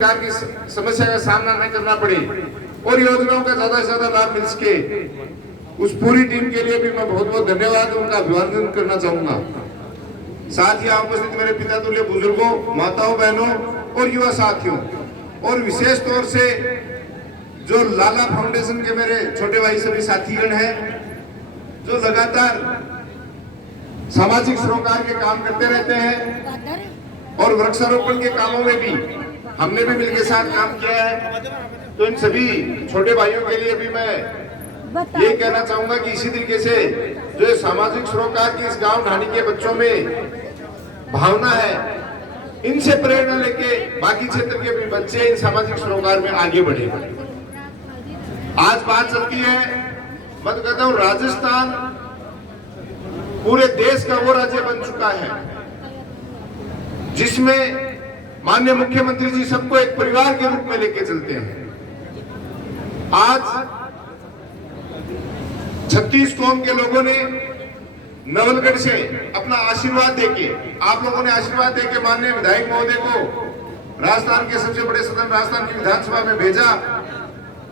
प्रकार की समस्या का सामना न करना पड़े और योजनाओं का ज्यादा से ज्यादा लाभ मिल सके, उस पूरी टीम के लिए भी मैं बहुत बहुत धन्यवाद उनका अभिवादन करना चाहूंगा। साथ ही उपस्थित मेरे पिता तुल्य बुजुर्गों, माताओं, बहनों और युवा साथियों, और विशेष तौर से जो लाला फाउंडेशन के मेरे छोटे भाई सभी साथीगण हैं जो लगातार सामाजिक सरोकार के काम करते रहते हैं और वृक्षारोपण के कामों में भी हमने भी मिलकर साथ काम किया है। तो इन सभी छोटे भाइयों के लिए भी मैं ये कहना चाहूंगा कि इसी तरीके से जो सामाजिक सरोकार की इस गांव ढाणी के बच्चों में भावना है, इनसे प्रेरणा लेके बाकी क्षेत्र के भी बच्चे इन सामाजिक सरोकार में आगे बढ़े। आज बात चलती है, मैं तो कहता हूं राजस्थान पूरे देश का वो राज्य बन चुका है जिसमें माननीय मुख्यमंत्री जी सबको एक परिवार के रूप में लेके चलते हैं। आज 36 कौम के लोगों ने नवलगढ़ से अपना आशीर्वाद देके, आप लोगों ने आशीर्वाद देके माननीय विधायक महोदय को राजस्थान के सबसे बड़े सदन राजस्थान की विधानसभा में भेजा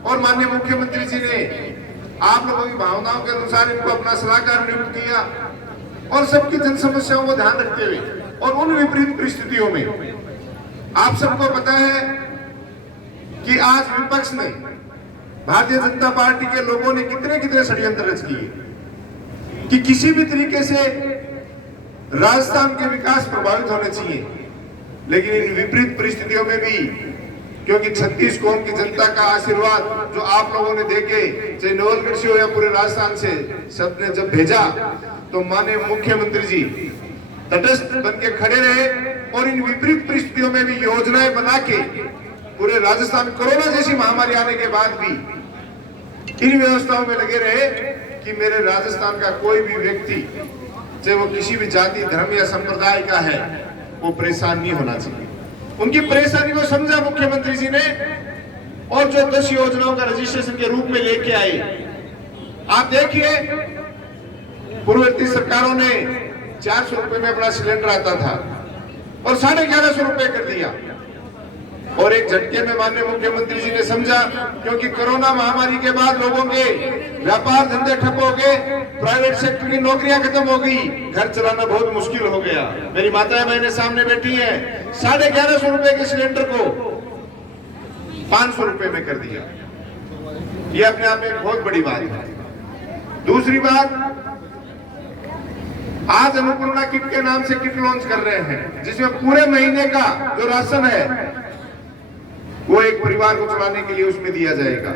और माननीय मुख्यमंत्री जी ने आप लोगों की भावनाओं के अनुसार इनको अपना सलाहकार नियुक्त किया और सबकी जन समस्याओं को ध्यान रखते हुए और उन विपरीत परिस्थितियों में आप सबको पता है कि आज विपक्ष ने, भारतीय जनता पार्टी के लोगों ने कितने षड्यंत्र रच किए कि किसी भी तरीके से राजस्थान के विकास प्रभावित होने चाहिए, लेकिन इन विपरीत परिस्थितियों में भी क्योंकि 36 कौम की जनता का आशीर्वाद जो आप लोगों ने देके, चाहे नवलगढ़ से हो या पूरे राजस्थान से, सबने जब भेजा तो माननीय मुख्यमंत्री जी तटस्थ बन के खड़े रहे और इन विपरीत परिस्थितियों में भी योजनाएं बना के पूरे राजस्थान कोरोना जैसी महामारी आने के बाद भी इन व्यवस्थाओं में लगे रहे कि मेरे राजस्थान का कोई भी व्यक्ति, चाहे वो किसी भी जाति, धर्म या संप्रदाय का है, वो परेशान नहीं होना चाहिए। उनकी परेशानी को समझा मुख्यमंत्री जी ने और जो 10 योजनाओं का रजिस्ट्रेशन के रूप में लेके आए। आप देखिए, पूर्ववर्ती सरकारों ने 400 रुपए में अपना सिलेंडर आता था और 1150 रुपए कर दिया और एक झटके में माननीय मुख्यमंत्री जी ने समझा, क्योंकि कोरोना महामारी के बाद लोगों के व्यापार धंधे ठप हो गए, प्राइवेट सेक्टर की नौकरियां खत्म हो गई, घर चलाना बहुत मुश्किल हो गया। मेरी माताएं बहनें सामने बैठी हैं, 1150 रुपए के सिलेंडर को 500 रुपए में कर दिया। ये अपने आप में एक बहुत बड़ी बात है। दूसरी बात, आज अन्नपूर्णा किट के नाम से किट लॉन्च कर रहे हैं जिसमें पूरे महीने का जो राशन है वो एक परिवार को चलाने के लिए उसमें दिया जाएगा।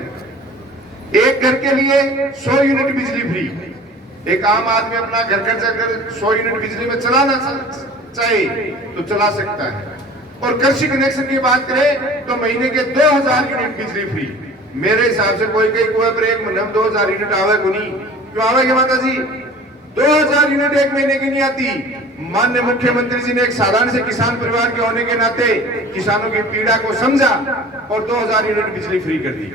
एक घर के लिए 100 यूनिट बिजली फ्री। एक आम आदमी अपना घर खर्च अगर 100 यूनिट बिजली में चलाना चाहे तो चला सकता है। और कृषि कनेक्शन की बात करें तो महीने के 2000 यूनिट बिजली फ्री। मेरे हिसाब से कोई कुएं पर एक महीने में 2000 यूनिट आवे को नहीं, क्यों आवेगी माता जी? 2000 यूनिट एक महीने की नहीं आती। माननीय मुख्यमंत्री जी ने एक साधारण से किसान परिवार के होने के नाते किसानों की पीड़ा को समझा और 2000 यूनिट बिजली फ्री कर दी।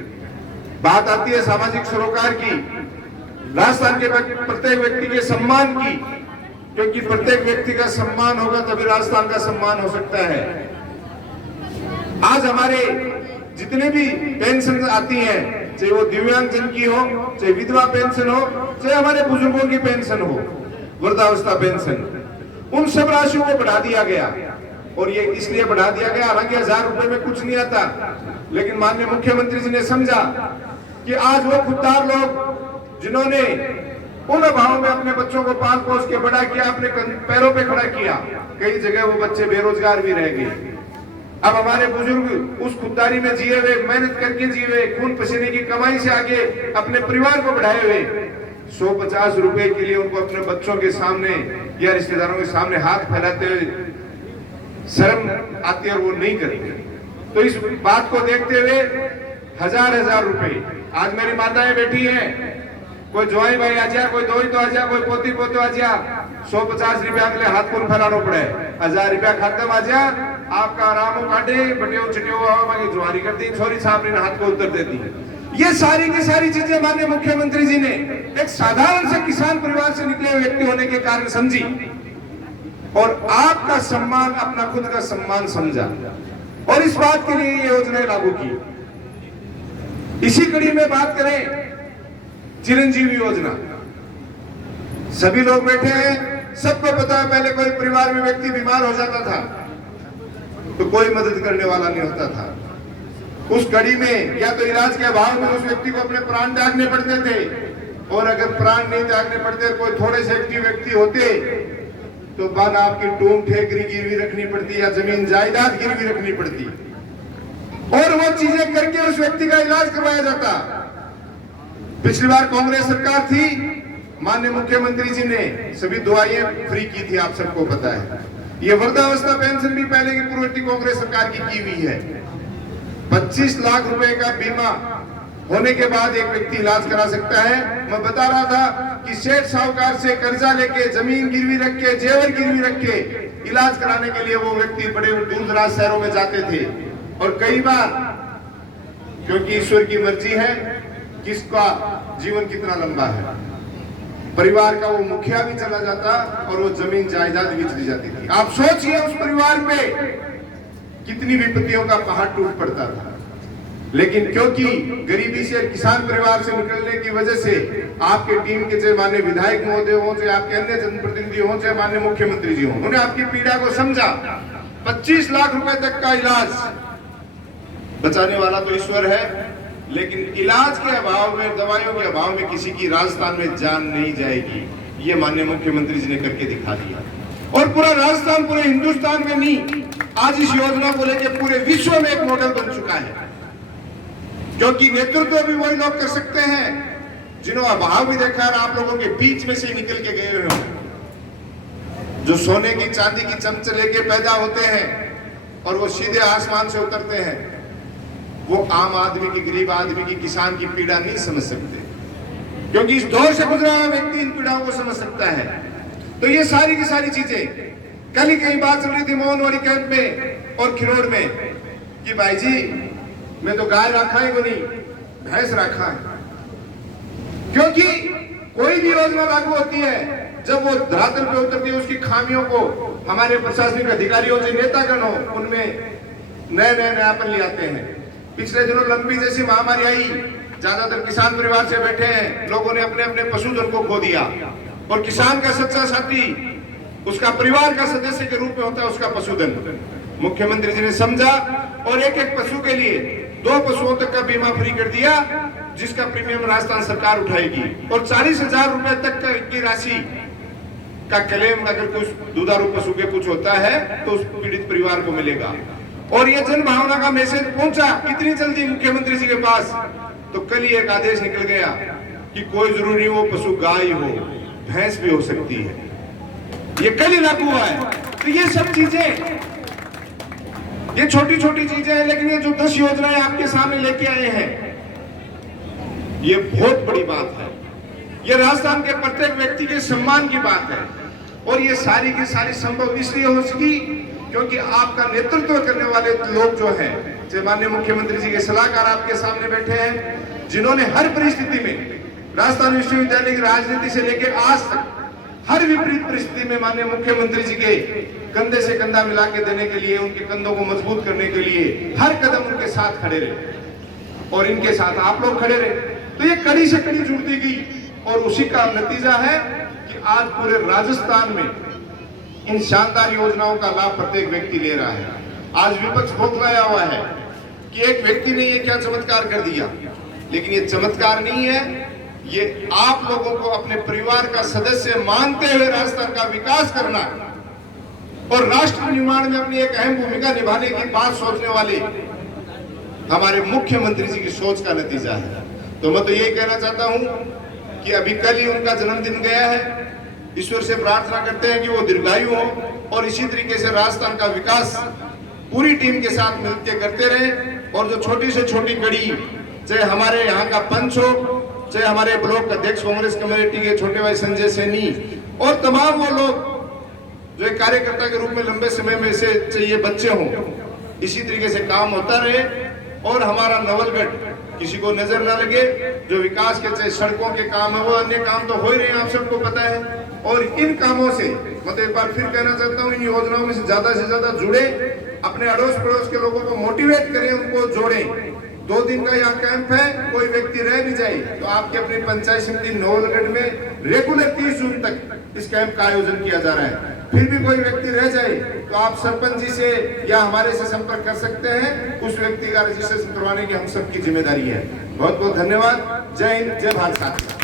बात आती है सामाजिक सरोकार की, राजस्थान के प्रत्येक व्यक्ति के सम्मान की, क्योंकि प्रत्येक व्यक्ति का सम्मान होगा तभी राजस्थान का सम्मान हो सकता है। आज हमारे जितने भी पेंशन आती हैं, चाहे वो दिव्यांग जन की हो, चाहे विधवा पेंशन हो, चाहे हमारे बुजुर्गों की पेंशन हो, वृद्धावस्था पेंशन, उन सब राशियों को बढ़ा दिया गया। और ये इसलिए बढ़ा दिया गया, हालांकि 1000 रुपए में कुछ नहीं आता, लेकिन माननीय मुख्यमंत्री जी ने समझा कि आज वो खुददार लोग जिन्होंने उन अभावों में अपने बच्चों को पाल पोस के बड़ा किया, अपने पैरों पे खड़ा किया, कई जगह वो बच्चे बेरोजगार भी रह गए। अब हमारे बुजुर्ग उस खुददारी में जिए हुए, मेहनत करके जिए हुए, खून पसीने की कमाई से आगे अपने परिवार को बढ़ाए हुए 150 रुपए के लिए उनको अपने बच्चों के सामने या रिश्तेदारों के सामने हाथ फैलाते हुए शर्म आती है और वो नहीं करेंगे। तो इस बात को देखते हुए 1000 रुपए, आज मेरी माताएं बैठी हैं, कोई जोई भाई आ जा, कोई दोई तो आ जा, कोई पोती पोतो आ जा, 150 रुपया के लिए हाथ कौन फैलाना पड़े, 1000 रुपया खाते में आ जा, आपका आराम हो काटे बटियो चिटियो जुआरी कर दी, छोरी साहब ने हाथ को उत्तर दे दी। ये सारी की सारी चीजें माननीय मुख्यमंत्री जी ने एक साधारण से किसान परिवार से निकले हुए व्यक्ति होने के कारण समझी और आपका सम्मान, अपना खुद का सम्मान समझा। और इस बात के लिए ये योजनाएं लागू की। इसी कड़ी में बात करें चिरंजीवी योजना, सभी लोग बैठे हैं, सबको पता है पहले कोई परिवार में व्यक्ति बीमार हो जाता था तो कोई मदद करने वाला नहीं होता था। उस कड़ी में या तो इलाज के अभाव में उस व्यक्ति को अपने प्राण त्यागने पड़ते थे, और अगर प्राण नहीं त्यागने पड़ते, कोई थोड़े से एक्टिव व्यक्ति होते तो बन आपकी टूम ठेकरी गिरवी रखनी पड़ती या जमीन जायदाद गिरवी रखनी पड़ती, और वो चीजें करके उस व्यक्ति का इलाज करवाया जाता। पिछली बार कांग्रेस सरकार थी, माननीय मुख्यमंत्री जी ने सभी दवाइयां फ्री की थी, आप सबको पता है। ये वृद्धावस्था पेंशन भी पहले की पूर्ववर्ती कांग्रेस सरकार की हुई है। 25 लाख रुपए का बीमा होने के बाद एक व्यक्ति इलाज करा सकता है। मैं बता रहा था कि सेठ साहूकार से कर्जा लेके, जमीन गिरवी रख के, जेवर गिरवी रख के इलाज कराने के लिए वो व्यक्ति बड़े दूर दराज शहरों में जाते थे, और कई बार क्योंकि ईश्वर की मर्जी है किसका जीवन कितना लंबा है, परिवार का वो मुखिया भी चला जाता और वो जमीन जायदाद भी चली जाती थी। आप सोचिए उस परिवार पे कितनी विपत्तियों का पहाड़ टूट पड़ता था। लेकिन क्योंकि गरीबी से, किसान परिवार से निकलने की वजह से आपके टीम के चाहे माननीय विधायक महोदय हो, चाहे आपके अन्य जनप्रतिनिधि हो, चाहे माननीय मुख्यमंत्री जी हो, उन्होंने आपकी पीड़ा को समझा। 25 लाख रुपए तक का इलाज बचाने वाला तो ईश्वर है, लेकिन इलाज के अभाव में, दवाइयों के अभाव में किसी की राजस्थान में जान नहीं जाएगी। ये माननीय मुख्यमंत्री जी ने करके दिखा दिया, और पूरा राजस्थान, पूरे हिंदुस्तान में नहीं, आज इस योजना को लेकर पूरे विश्व में एक मॉडल बन चुका है। क्योंकि नेतृत्व भी वही लोग कर सकते हैं जिन्होंने अभाव भी देखा, और आप लोगों के बीच में से निकल के गए हो, जो सोने की चांदी की चमच लेके पैदा होते हैं और वो सीधे आसमान से उतरते हैं, वो आम आदमी की, गरीब आदमी की, किसान की पीड़ा नहीं समझ सकते, क्योंकि इस दौर से गुजरा हुआ व्यक्ति इन पीड़ाओं को समझ सकता है। तो ये सारी की सारी चीजें, कल ही कहीं बात चल रही थी मोहनवाड़ी कैंप में और खिरोड़ में कि भाई जी मैं तो गाय रखा है को नहीं, भैंस रखा है। क्योंकि कोई भी योजना लागू होती है, जब वो धरातल पे उतरती है, उसकी खामियों को हमारे प्रशासनिक अधिकारियों से, नेतागण हो, उनमें नए नए नयापन ले आते हैं। पिछले दिनों लंबी जैसी महामारी आई, ज्यादातर किसान परिवार से बैठे हैं, लोगों ने अपने अपने पशुधन को खो दिया, और किसान का सच्चा साथी उसका परिवार का सदस्य के रूप में होता है उसका पशुधन। मुख्यमंत्री जी ने समझा और एक एक पशु के लिए 2 पशुओं तक का बीमा फ्री कर दिया, जिसका प्रीमियम राजस्थान सरकार उठाएगी, और 40,000 रुपए तक की राशि का क्लेम अगर कुछ दुधारू पशु के कुछ होता है तो उस पीड़ित परिवार को मिलेगा। और ये जन भावना का मैसेज पहुंचा इतनी जल्दी मुख्यमंत्री जी के पास, तो कल ही एक आदेश निकल गया कि कोई जरूरी वो पशु गाय हो, भैंस भी हो सकती है। ये कल ही लागू हुआ है। तो ये सब चीजें, ये छोटी छोटी चीजें हैं, लेकिन ये जो 10 योजनाएं आपके सामने लेके आए हैं, ये बहुत बड़ी बात है। ये राजस्थान के प्रत्येक व्यक्ति के सम्मान की बात है, और ये सारी की सारी संभव इसलिए हो सकी क्योंकि आपका नेतृत्व करने वाले लोग जो हैं, जैसे माननीय मुख्यमंत्री जी के सलाहकार आपके सामने बैठे हैं, जिन्होंने हर परिस्थिति में राजस्थान विश्वविद्यालय की राजनीति से लेकर आज तक हर विपरीत परिस्थिति में माननीय मुख्यमंत्री जी के कंधे से कंधा मिला के देने के लिए, उनके कंधों को मजबूत करने के लिए हर कदम उनके साथ खड़े रहे, और इनके साथ आप लोग खड़े रहे। तो ये कड़ी से कड़ी जुड़ती गई, और उसी का नतीजा है कि आज पूरे राजस्थान में इन शानदार योजनाओं का लाभ प्रत्येक व्यक्ति ले रहा है। आज विपक्ष बौखलाया हुआ है कि एक व्यक्ति ने ये क्या चमत्कार कर दिया, लेकिन ये चमत्कार नहीं है, ये आप लोगों को अपने परिवार का सदस्य मानते हुए राजस्थान का विकास करना और राष्ट्र निर्माण में अपनी एक अहम भूमिका निभाने की बात सोचने वाले हमारे मुख्यमंत्री जी की सोच का नतीजा है। तो मैं तो यही कहना चाहता हूं कि अभी कल ही उनका जन्मदिन गया है, ईश्वर से प्रार्थना करते हैं कि वो दीर्घायु हो, और इसी तरीके से राजस्थान का विकास पूरी टीम के साथ मिलकर करते रहे। और जो छोटी से छोटी कड़ी, चाहे हमारे यहाँ का पंच हो, चाहे हमारे ब्लॉक अध्यक्ष कांग्रेस कमेटी के छोटे भाई संजय सैनी, और तमाम वो लोग जो एक कार्यकर्ता के रूप में लंबे समय में से चाहिए बच्चे हों, इसी तरीके से काम होता रहे, और हमारा नवलगढ़ किसी को नजर न लगे। जो विकास के चाहे सड़कों के काम है, वो अन्य काम तो हो ही रहे हैं, आप सबको पता है। और इन कामों से मैं तो एक बार फिर कहना चाहता हूँ, इन योजनाओं में से ज्यादा जुड़े, अपने अड़ोस पड़ोस के लोगों को मोटिवेट करें, उनको जोड़ें। 2 दिन का यहाँ कैंप है, कोई व्यक्ति रह भी जाए तो आपकी अपनी पंचायत समिति नवलगढ़ में रेगुलर 30 जून तक इस कैंप का आयोजन किया जा रहा है। फिर भी कोई व्यक्ति रह जाए तो आप सरपंच जी से या हमारे से संपर्क कर सकते हैं। उस व्यक्ति का रजिस्ट्रेशन करवाने की हम सबकी जिम्मेदारी है। बहुत बहुत धन्यवाद। जय हिंद, जय भारत।